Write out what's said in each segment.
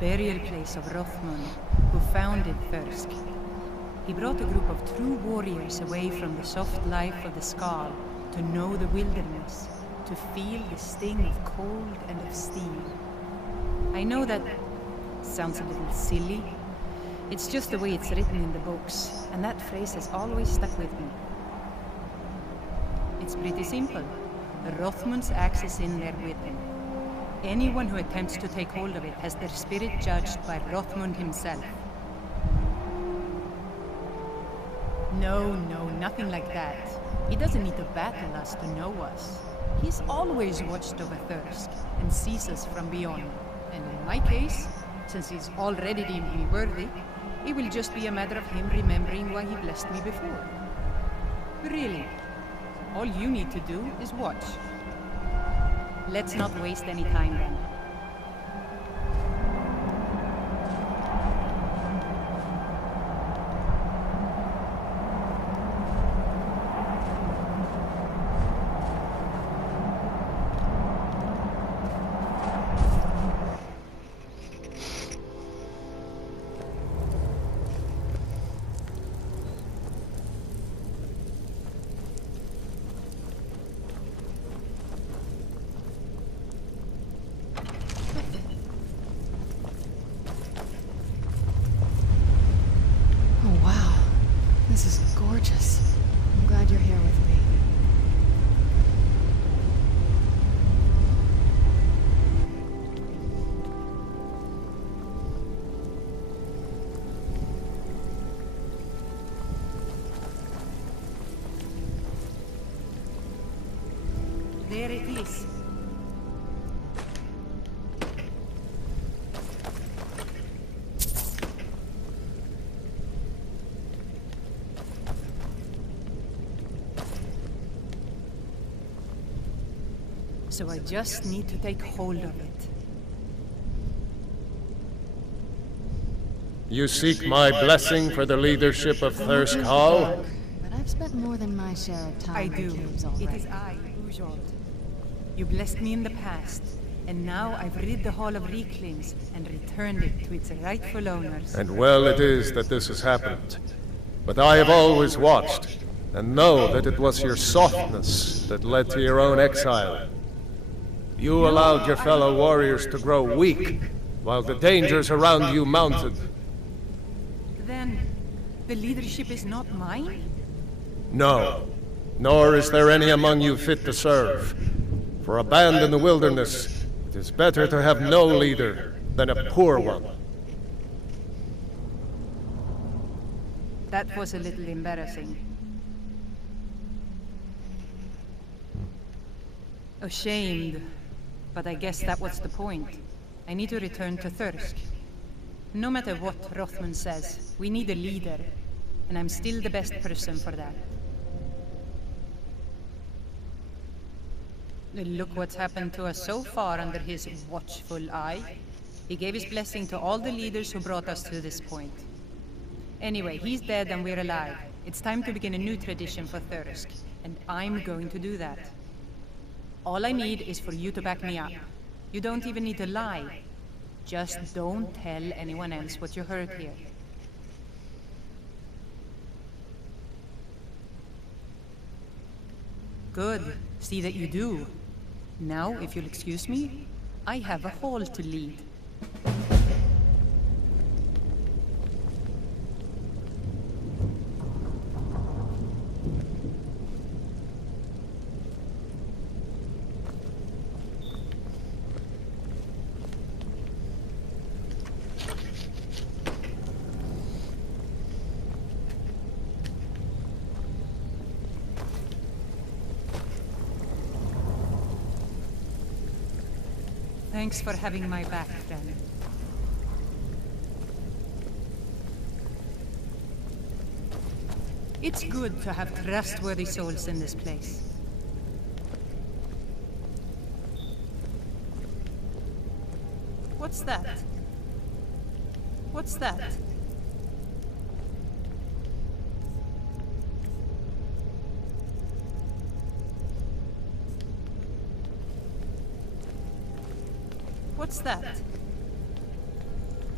burial place of Rothmund, who founded Thirsk. He brought a group of true warriors away from the soft life of the Skal to know the wilderness, to feel the sting of cold and of steel. I know that sounds a little silly. It's just the way it's written in the books, and that phrase has always stuck with me. It's pretty simple. Rothmund's axe is in there with him. Anyone who attempts to take hold of it has their spirit judged by Rothmund himself. No, nothing like that. He doesn't need to battle us to know us. He's always watched over Thirsk and sees us from beyond. And in my case, since he's already deemed me worthy, it will just be a matter of him remembering why he blessed me before. Really, all you need to do is watch. Let's not waste any time then. This is gorgeous. I'm glad you're here with me. There it is. So I just need to take hold of it. You seek my blessing for the leadership of Thirsk Hall? But I've spent more than my share of time I in do. caves already. It is I, Ujold. You blessed me in the past, and now I've rid the Hall of Reclaims and returned it to its rightful owners. And well it is that this has happened. But I have always watched, and know that it was your softness that led to your own exile. You allowed your fellow warriors to grow weak, while the dangers around you mounted. Then, the leadership is not mine? No, nor is there any among you fit to serve. For a band in the wilderness, it is better to have no leader than a poor one. That was a little embarrassing. Ashamed, but I guess that was the point. I need to return to Thirsk. No matter what Rothmund says, we need a leader, and I'm still the best person for that. Look what's happened to us so far under his watchful eye. He gave his blessing to all the leaders who brought us to this point. Anyway, he's dead and we're alive. It's time to begin a new tradition for Thirsk, and I'm going to do that. All I need is for you to back me up. You don't even need to lie. Just don't tell anyone else what you heard here. Good. See that you do. Now, if you'll excuse me, I have a hall to lead. Thanks for having my back, then. It's good to have trustworthy souls in this place. What's that? What's that? What's that?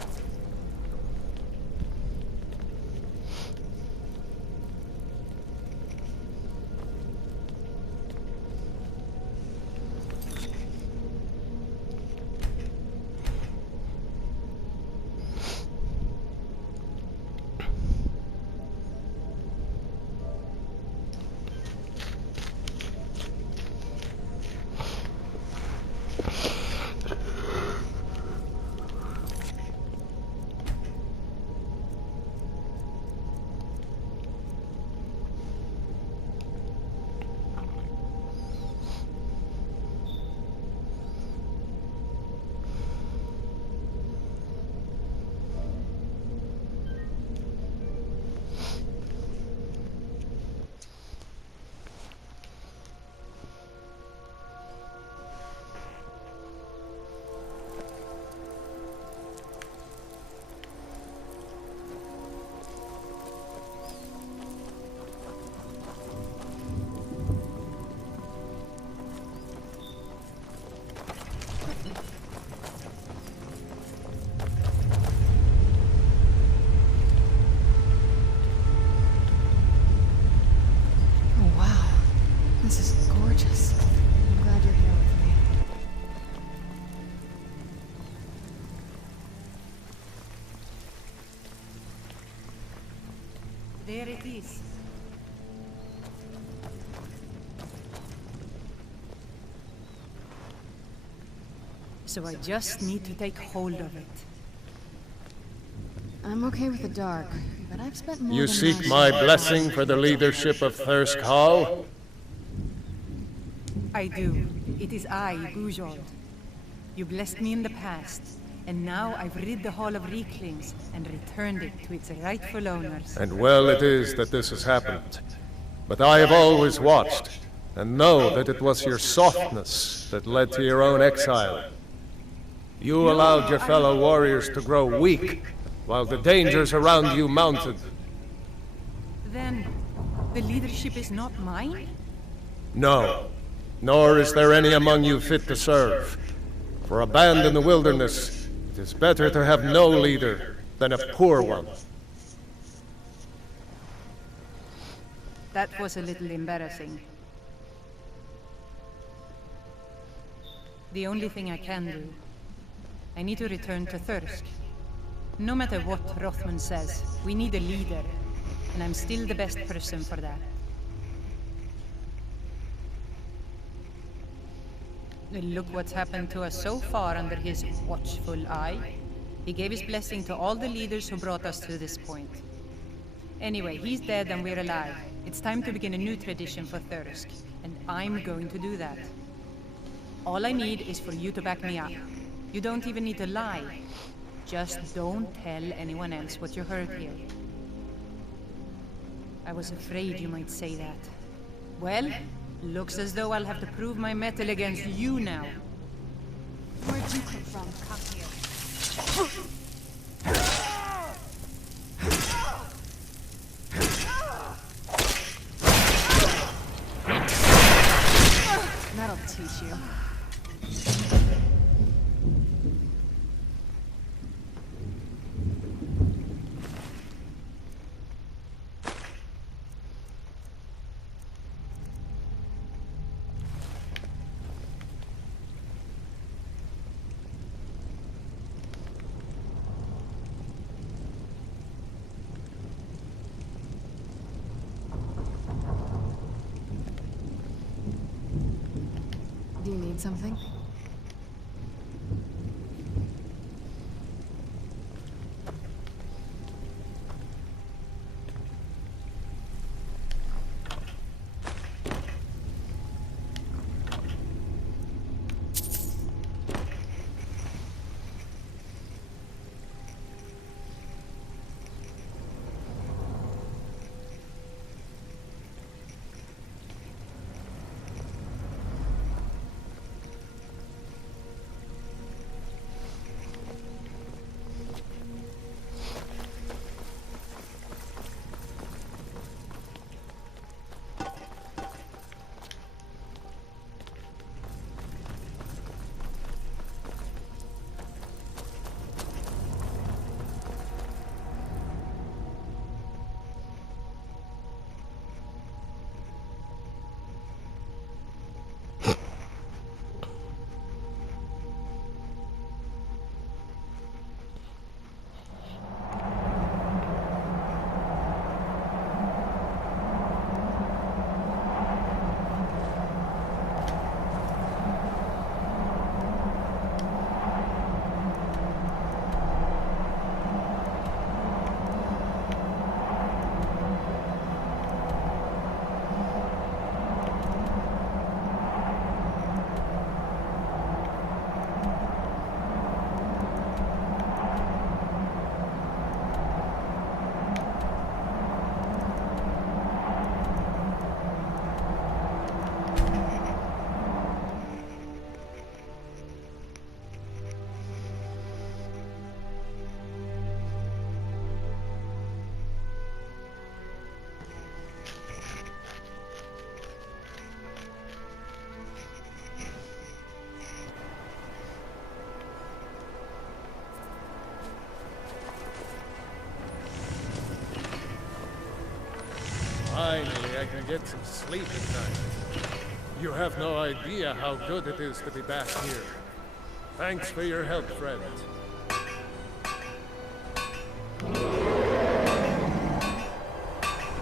there it is. So I just need to take hold of it. I'm okay with the dark, but I've spent more You than seek my blessing for the leadership of Thirsk Hall? I do. It is I, Bujord. You blessed me in the past, and now I've rid the Hall of Reeklings and returned it to its rightful owners. And well it is that this has happened. But I have always watched, and know that it was your softness that led to your own exile. You allowed your fellow warriors to grow weak, while the dangers around you mounted. Then, the leadership is not mine? No, nor is there any among you fit to serve. For a band in the wilderness, it is better to have no leader than a poor one. That was a little embarrassing. The only thing I can do, I need to return to Thirsk. No matter what Rothman says, we need a leader, and I'm still the best person for that. Look what's happened to us so far under his watchful eye. He gave his blessing to all the leaders who brought us to this point. Anyway, he's dead and we're alive. It's time to begin a new tradition for Thirsk, and I'm going to do that. All I need is for you to back me up. You don't even need to lie. Just don't tell anyone else what you heard here. I was afraid you might say that. Well, looks as though I'll have to prove my mettle against you now. Where'd you come from? Come here. That'll teach you. Do you need something? Finally, I can get some sleep at night. You have no idea how good it is to be back here. Thanks for your help, friend.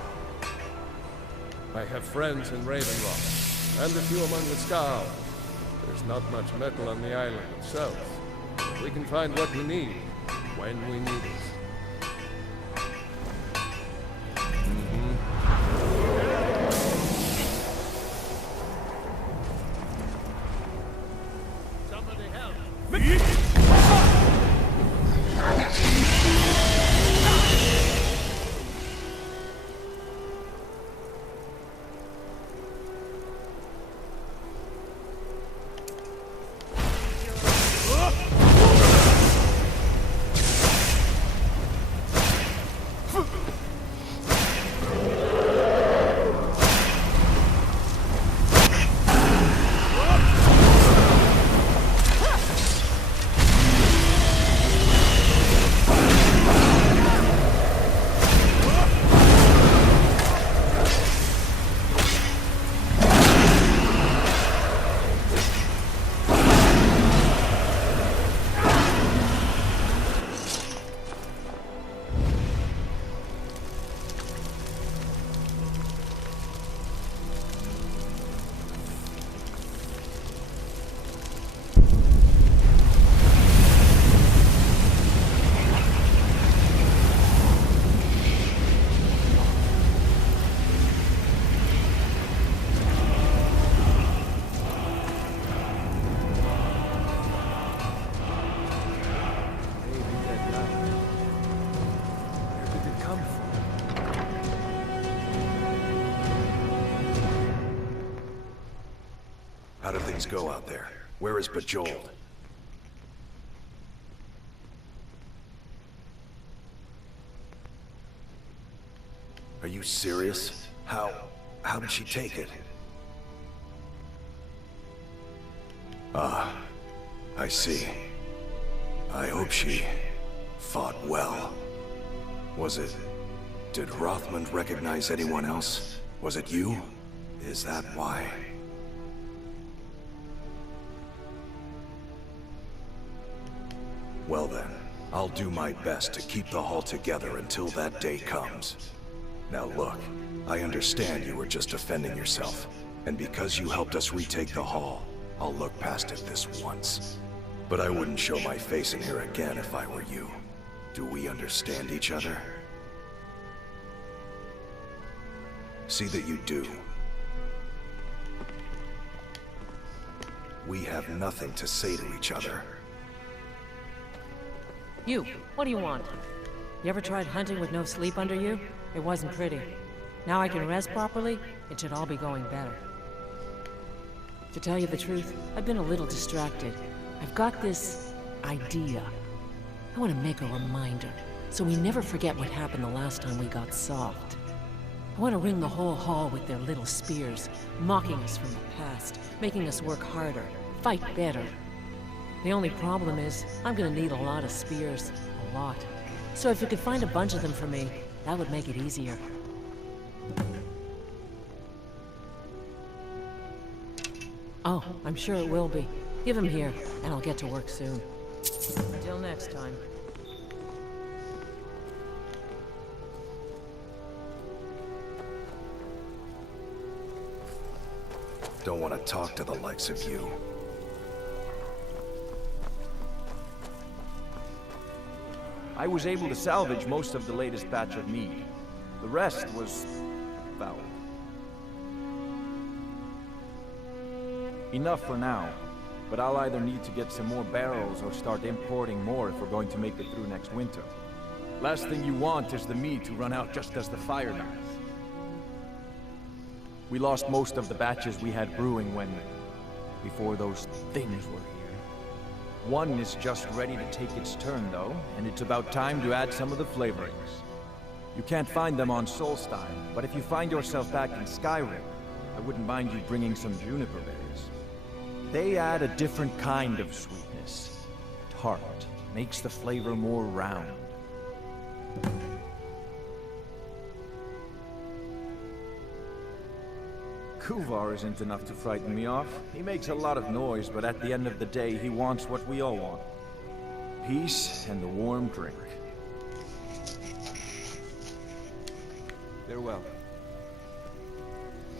I have friends in Raven Rock, and a few among the Scowl. There's not much metal on the island itself. We can find what we need, when we need it. Somebody help! How do things go out there? Where is Bejeweled? Are you serious? How did she take it? Ah, I see. I hope she fought well. Did Rothmund recognize anyone else? Was it you? Is that why? Well then, I'll do my best to keep the Hall together until that day comes. Now look, I understand you were just defending yourself, and because you helped us retake the Hall, I'll look past it this once. But I wouldn't show my face in here again if I were you. Do we understand each other? See that you do. We have nothing to say to each other. You, what do you want? You ever tried hunting with no sleep under you? It wasn't pretty. Now I can rest properly, it should all be going better. To tell you the truth, I've been a little distracted. I've got this idea. I want to make a reminder, so we never forget what happened the last time we got soft. I want to ring the whole hall with their little spears, mocking us from the past, making us work harder, fight better. The only problem is, I'm gonna need a lot of spears. A lot. So if you could find a bunch of them for me, that would make it easier. Oh, I'm sure it will be. Give them here, and I'll get to work soon. Until next time. Don't want to talk to the likes of you. I was able to salvage most of the latest batch of mead. The rest was foul. Enough for now, but I'll either need to get some more barrels or start importing more if we're going to make it through next winter. Last thing you want is the mead to run out just as the fire dies. We lost most of the batches we had brewing before those things were here. One is just ready to take its turn though, and it's about time to add some of the flavorings. You can't find them on Solstein, but if you find yourself back in Skyrim, I wouldn't mind you bringing some juniper berries. They add a different kind of sweetness. Tart, makes the flavor more round. Kuvar isn't enough to frighten me off. He makes a lot of noise, but at the end of the day, he wants what we all want. Peace and a warm drink. Farewell.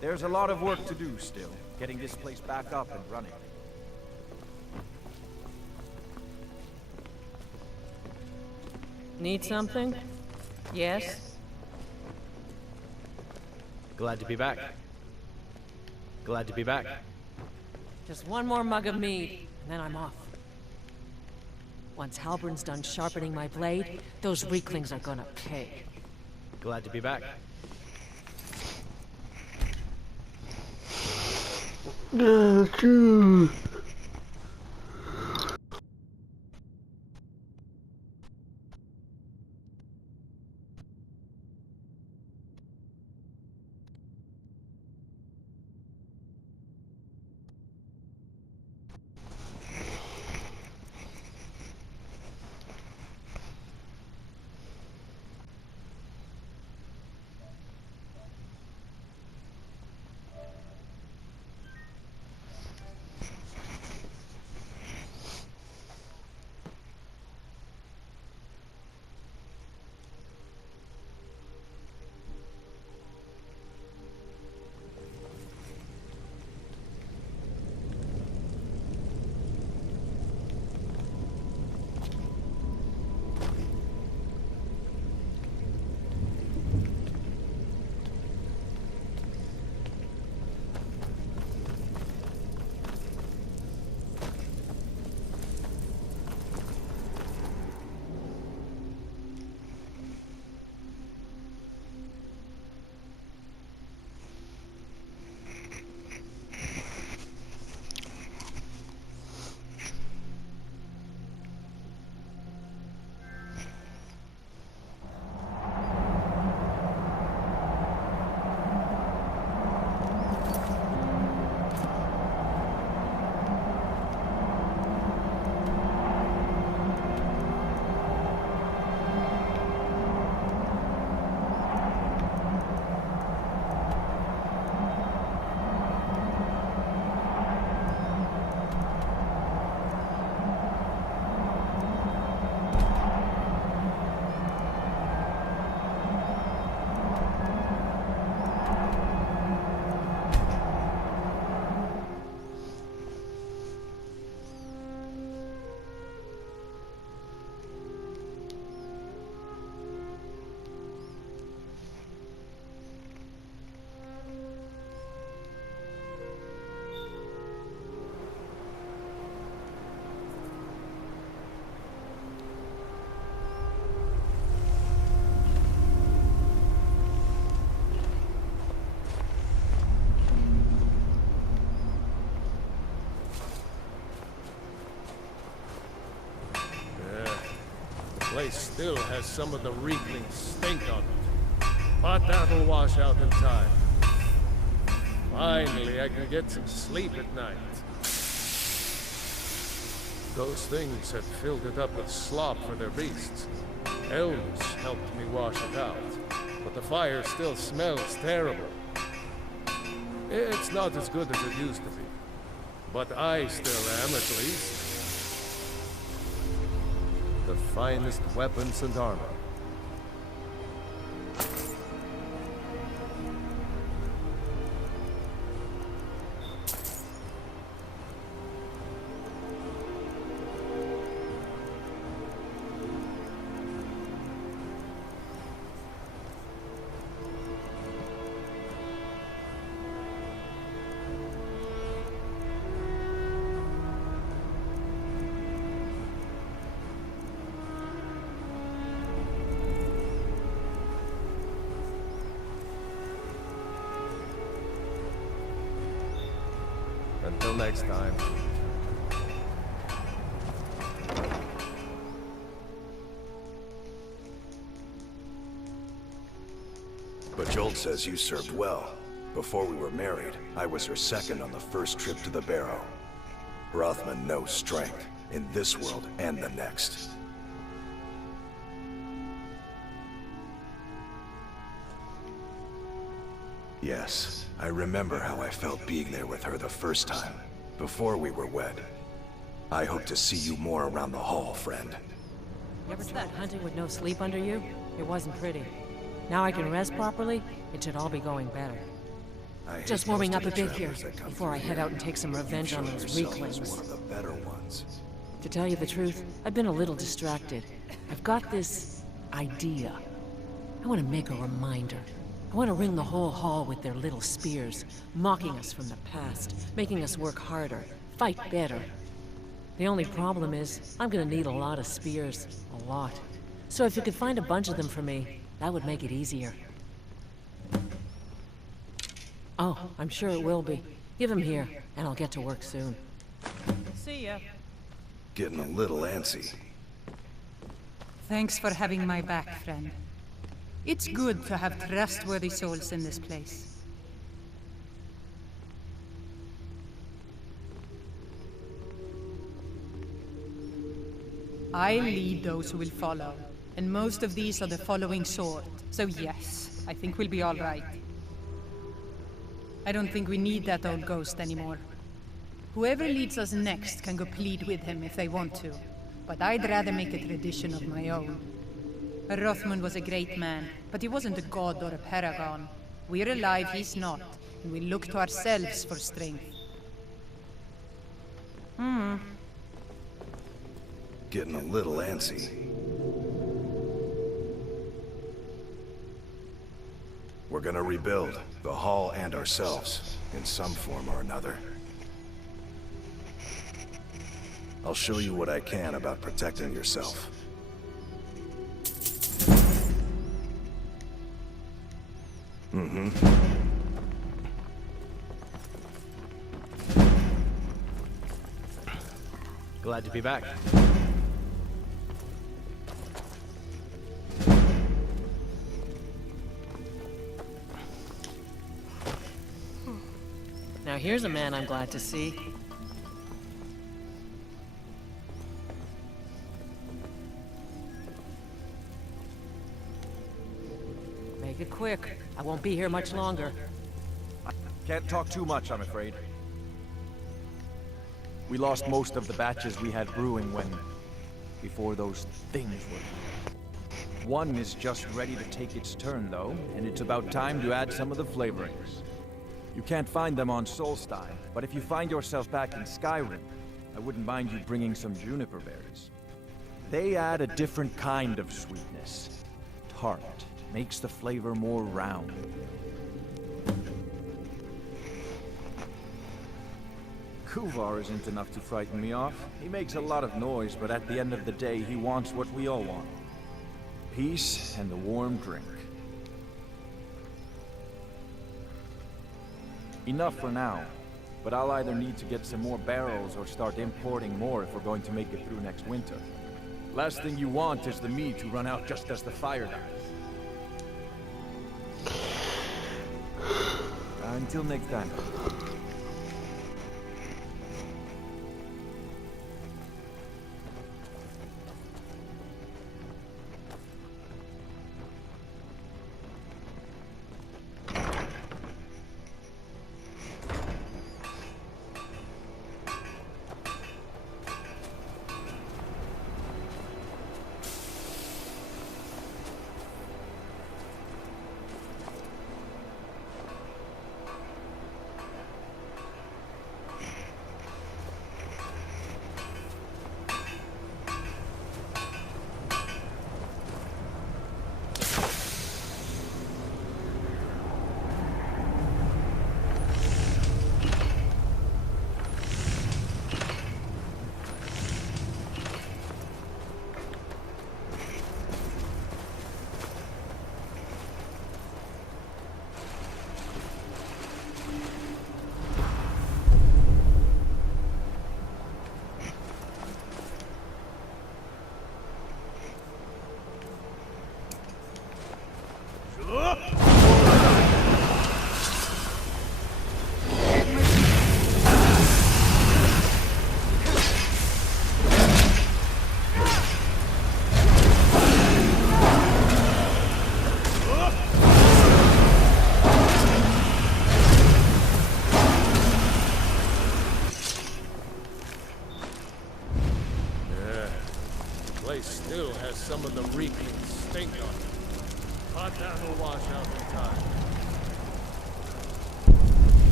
There's a lot of work to do still, getting this place back up and running. Need something? Yes? Glad to be back. Glad to be back. Just one more mug of mead, and then I'm off. Once Halbern's done sharpening my blade, those weaklings are gonna pay. Glad to be back. Place still has some of the reeking stink on it. But that'll wash out in time. Finally, I can get some sleep at night. Those things had filled it up with slop for their beasts. Elves helped me wash it out, but the fire still smells terrible. It's not as good as it used to be, but I still am, at least. The finest weapons and armor. Until next time. But Jolt says you served well. Before we were married, I was her second on the first trip to the Barrow. Rothman knows strength, in this world and the next. Yes, I remember how I felt being there with her the first time, before we were wed. I hope to see you more around the hall, friend. You ever tried hunting with no sleep under you? It wasn't pretty. Now I can rest properly, it should all be going better. I hate Just warming most up of a the bit here, travelers that come before I through head here. out and take some You've revenge on shown those yourself as weaklings. one of the better ones. To tell you the truth, I've been a little distracted. I've got this idea. I want to make a reminder. I want to ring the whole hall with their little spears, mocking us from the past, making us work harder, fight better. The only problem is, I'm gonna need a lot of spears. A lot. So if you could find a bunch of them for me, that would make it easier. Oh, I'm sure it will be. Give them here, and I'll get to work soon. See ya. Getting a little antsy. Thanks for having my back, friend. It's good to have trustworthy souls in this place. I lead those who will follow, and most of these are the following sort. So yes, I think we'll be all right. I don't think we need that old ghost anymore. Whoever leads us next can go plead with him if they want to, but I'd rather make a tradition of my own. Rothmund was a great man, but he wasn't a god or a paragon. We're alive, he's not, and we look to ourselves for strength. Getting a little antsy. We're gonna rebuild the hall and ourselves, in some form or another. I'll show you what I can about protecting yourself. Glad to be back. Now here's a man I'm glad to see. Make it quick. I won't be here much longer. Can't talk too much, I'm afraid. We lost most of the batches we had brewing before those things were here. One is just ready to take its turn, though, and it's about time to add some of the flavorings. You can't find them on Solstein, but if you find yourself back in Skyrim, I wouldn't mind you bringing some juniper berries. They add a different kind of sweetness. Tart. Makes the flavor more round. Kuvar isn't enough to frighten me off. He makes a lot of noise, but at the end of the day, he wants what we all want. Peace and a warm drink. Enough for now, but I'll either need to get some more barrels or start importing more if we're going to make it through next winter. Last thing you want is the meat to run out just as the fire dies. Until next time.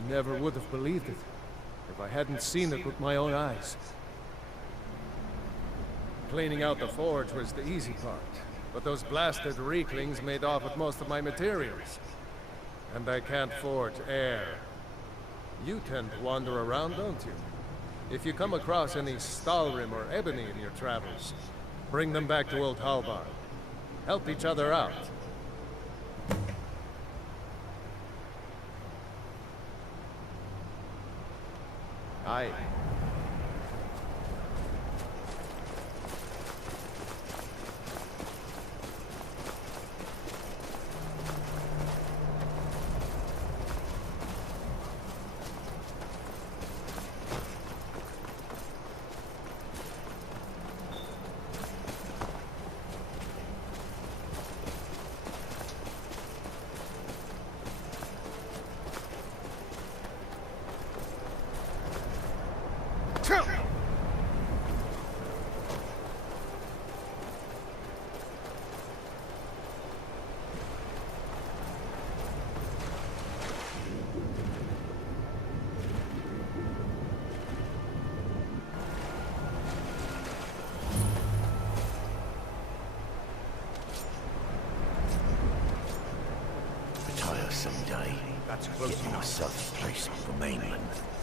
never would have believed it if I hadn't seen it with my own eyes. Cleaning out the forge was the easy part, but those blasted Reeklings made off with most of my materials. And I can't forge air. You tend to wander around, don't you? If you come across any Skyrim or ebony in your travels, bring them back to Old Halbar. Help each other out. Aye. Someday, That's close get myself a place on the mainland.